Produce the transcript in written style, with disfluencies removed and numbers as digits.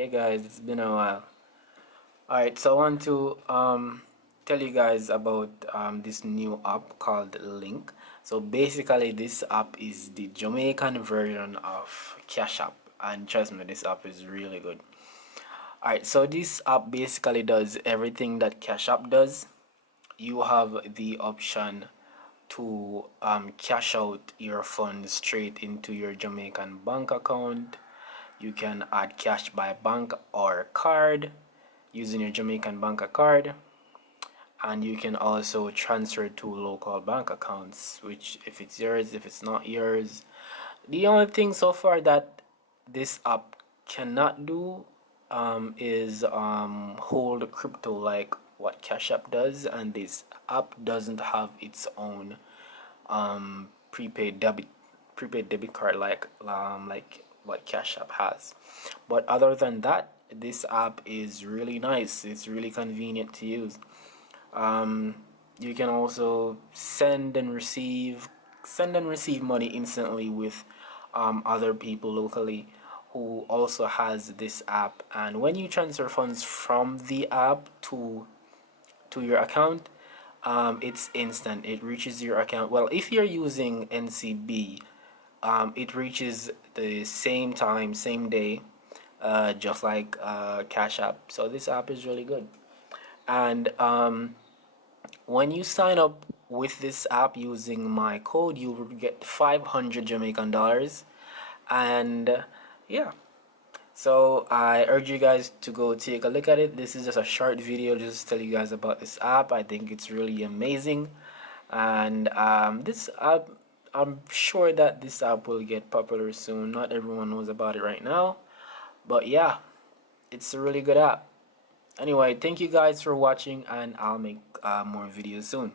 Hey guys, it's been a while. Alright, so I want to tell you guys about this new app called Lynk. So basically this app is the Jamaican version of Cash App, and trust me, this app is really good. Alright, so this app basically does everything that Cash App does. You have the option to cash out your funds straight into your Jamaican bank account. You can add cash by bank or card using your Jamaican bank card, and you can also transfer to local bank accounts, which if it's yours, if it's not yours. The only thing so far that this app cannot do is hold crypto like what Cash App does, and this app doesn't have its own prepaid debit card like what Cash App has. But other than that, this app is really nice. It's really convenient to use. You can also send and receive money instantly with other people locally who also has this app. And when you transfer funds from the app to your account, it's instant. It reaches your account. Well, if you're using NCB, it reaches the same time, same day, just like Cash App. So this app is really good. And when you sign up with this app using my code, you will get 500 Jamaican dollars. And yeah. So I urge you guys to go take a look at it. This is just a short video just to tell you guys about this app. I think it's really amazing, and this app, I'm sure that this app will get popular soon. Not everyone knows about it right now, but yeah, it's a really good app. Anyway, thank you guys for watching, and I'll make more videos soon.